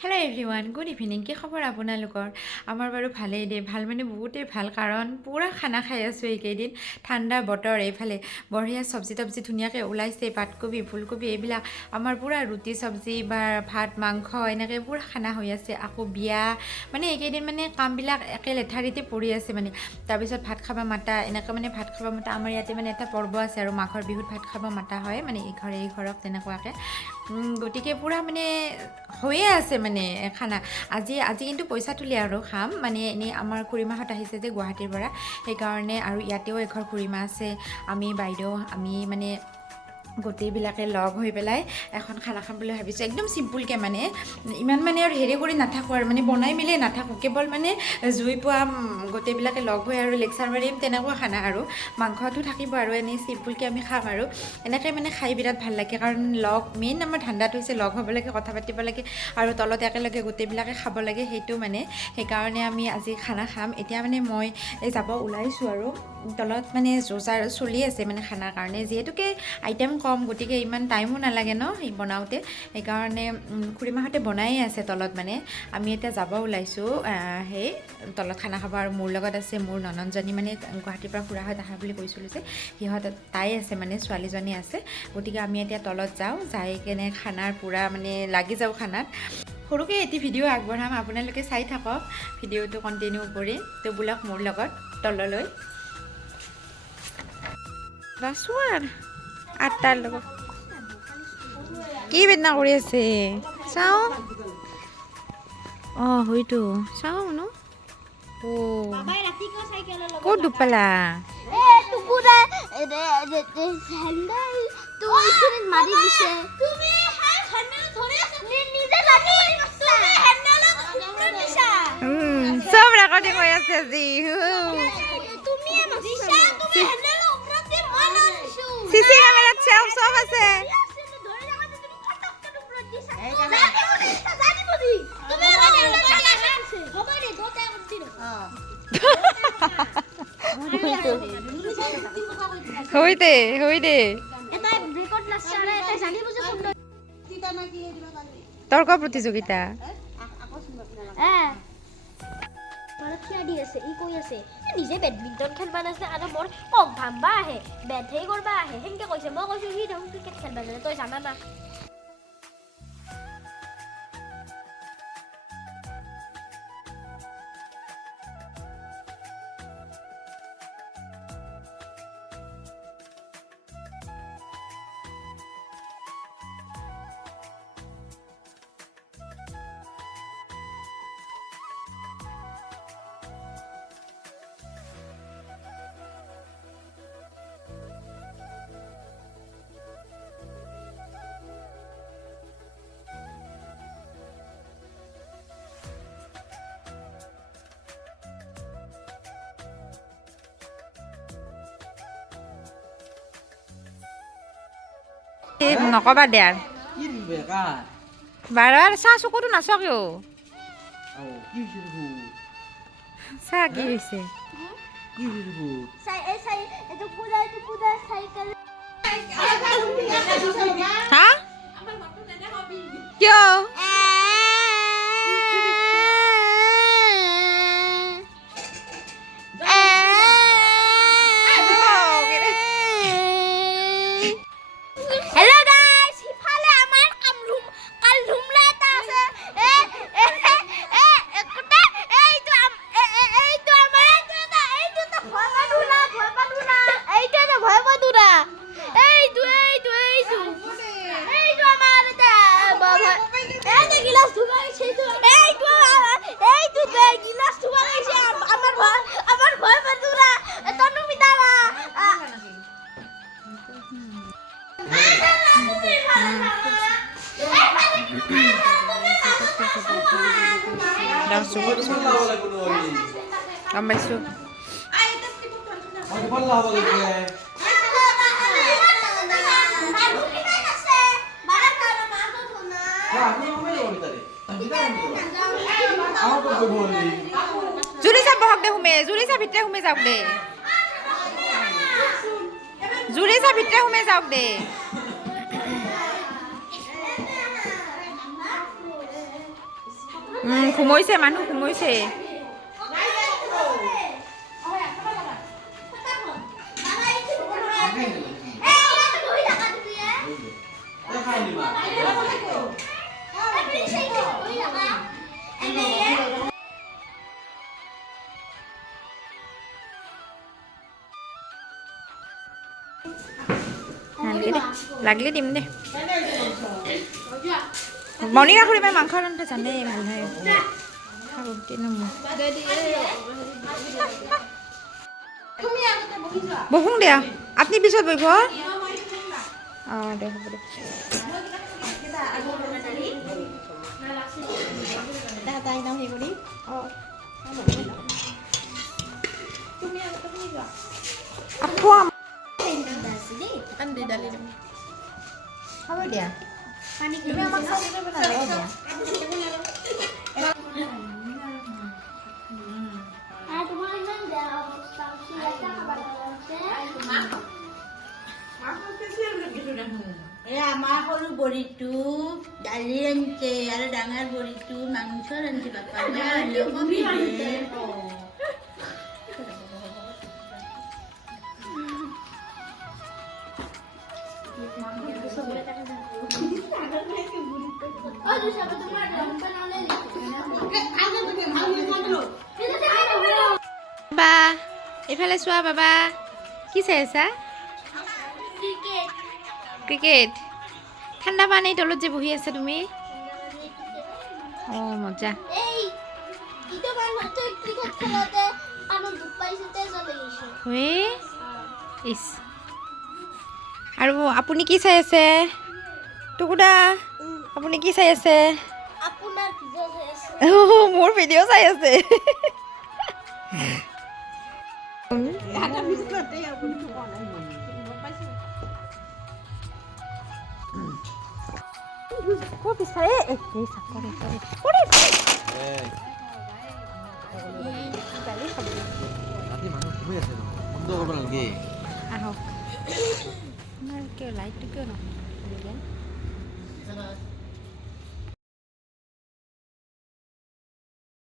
Hello' everyone, good evening. কি খবৰ আপোনালোকৰ? আমাৰ বাৰু ভালেই দেই, ভাল মানে বহুতেই ভাল, কাৰণ পূৰা খানা খাই আছোঁ এইকেইদিন। ঠাণ্ডা বতৰ, এইফালে বঢ়িয়া চব্জি তব্জি ধুনীয়াকৈ ওলাইছে, পাতকবি ফুলকবি এইবিলাক। আমাৰ পূৰা ৰুটি চব্জি বা ভাত মাংস এনেকৈ পূৰা খানা হৈ আছে। আকৌ বিয়া, মানে এইকেইদিন মানে কামবিলাক একে লেঠাৰিতে পৰি আছে মানে। তাৰপিছত ভাত খাব মাতা, এনেকৈ মানে ভাত খাব মাতা। আমাৰ ইয়াতে মানে এটা পৰ্ব আছে আৰু মাঘৰ বিহুত ভাত খাব মাতা হয়, মানে ইঘৰে সিঘৰক তেনেকুৱাকৈ। গতিকে পূৰা মানে হৈয়ে আছে মানে খানা। আজি কিন্তু পইচা তুলি আৰু খাম, মানে এনেই আমাৰ খুৰীমাহঁত আহিছে যে গুৱাহাটীৰ পৰা, সেইকাৰণে। আৰু ইয়াতেও এঘৰ খুৰীমা আছে, আমি বাইদেউ, আমি মানে গোটেইবিলাকে লগ হৈ পেলাই এখন খানা খাম বুলি ভাবিছোঁ। একদম চিম্পুলকৈ, মানে ইমান মানে আৰু হেৰি কৰি নাথাকোঁ আৰু, মানে বনাই মেলিয়ে নাথাকোঁ, কেৱল মানে জুই পোৱা গোটেইবিলাকে লগ হৈ আৰু লেকচাৰ মাৰিম, তেনেকুৱা খানা আৰু। মাংসটো থাকিব আৰু এনেই চিম্পুলকৈ আমি খাম আৰু। এনেকৈ মানে খাই বিৰাট ভাল লাগে, কাৰণ মেইন আমাৰ ধান্দাটো হৈছে লগ হ'ব লাগে, কথা পাতিব লাগে, আৰু তলত একেলগে গোটেইবিলাকে খাব লাগে, সেইটো মানে। সেইকাৰণে আমি আজি খানা খাম। এতিয়া মানে মই যাব ওলাইছোঁ আৰু তলত, মানে যোজাৰ চলি আছে মানে খানাৰ কাৰণে, যিহেতুকে আইটেম কম, গতিকে ইমান টাইমো নালাগে ন সেই বনাওঁতে। সেইকাৰণে খুৰীমাহঁতে বনায়ে আছে তলত, মানে আমি এতিয়া যাব ওলাইছোঁ সেই তলত খানা খাব। আৰু মোৰ লগত আছে মোৰ ননন্দজনী, মানে গুৱাহাটীৰ পৰা খুৰাহঁত আহা বুলি কৈছিলোঁ যে, সিহঁত তাই আছে, মানে ছোৱালীজনী আছে। গতিকে আমি এতিয়া তলত যাওঁ, যাই কেনে খানাৰ পূৰা মানে লাগি যাওঁ খানাত। সৰুকৈ এটি ভিডিঅ' আগবঢ়াম, আপোনালোকে চাই থাকক ভিডিঅ'টো কণ্টিনিউ কৰি। তো বোলক মোৰ লগত তললৈ আছোঁ আৰু 8টাৰ লগত। কি বেদনা কৰি আছে চাওঁ। অঁ হয়তো চাওঁ ন। ক'ত দুখ পালা? চব ৰেকৰ্ডিং হৈ আছে আজি। চিচি কেমেৰাত চব আছে। হৈ দে তৰ্ক প্ৰতিযোগিতা। নিজে বেডমিণ্টন খেলবা নাজানে আৰু মোৰ কক ভাঙবা আহে, বেট হেৰি কৰবা আহে, সেনেকে কৈছে। মই কৈছো সি দেখোন ক্ৰিকেট খেলবা জানে, তই জানা না? নকবা দে আৰু বাৰ বাৰ চাহ চকুতো নাচাও কিয়? চাহ কি হৈছে? হা কিয়? গম পাইছোঁ। জুলি চা বহক দে সোমে, জুলি চা ভিতৰে সোমে যাওক দে, জুলি চা ভিতৰে সোমে যাওক দে। সোমাইছে মানুহ সোমাইছে লাগলে দিম দে মণিকা খুৰী মই মাংস ৰান্ধা জানে ভাল হয় বহোং দিয়া আপুনি পিছত বহিব অঁ দে হ'ব দে হ'ব দিয়া তুমি আমাক চালি কৰিব নালাগে দিয়া আমাৰ সৰু বড়িটো দালি ৰান্ধিছে আৰু ডাঙৰ বড়িটো মাংস ৰান্ধিছে বাপা বা এইফালে চোৱা বাবা কি চাই আছা ক্ৰিকেট ঠাণ্ডা পানী তলত যে বহি আছা তুমি অঁ মজা ইছ আৰু আপুনি কি চাই আছে টুকুদা আপুনি কি চাই আছে মোৰ ভিডিঅ' চাই আছে আহক কিয় লাইটটো কিয় নহয়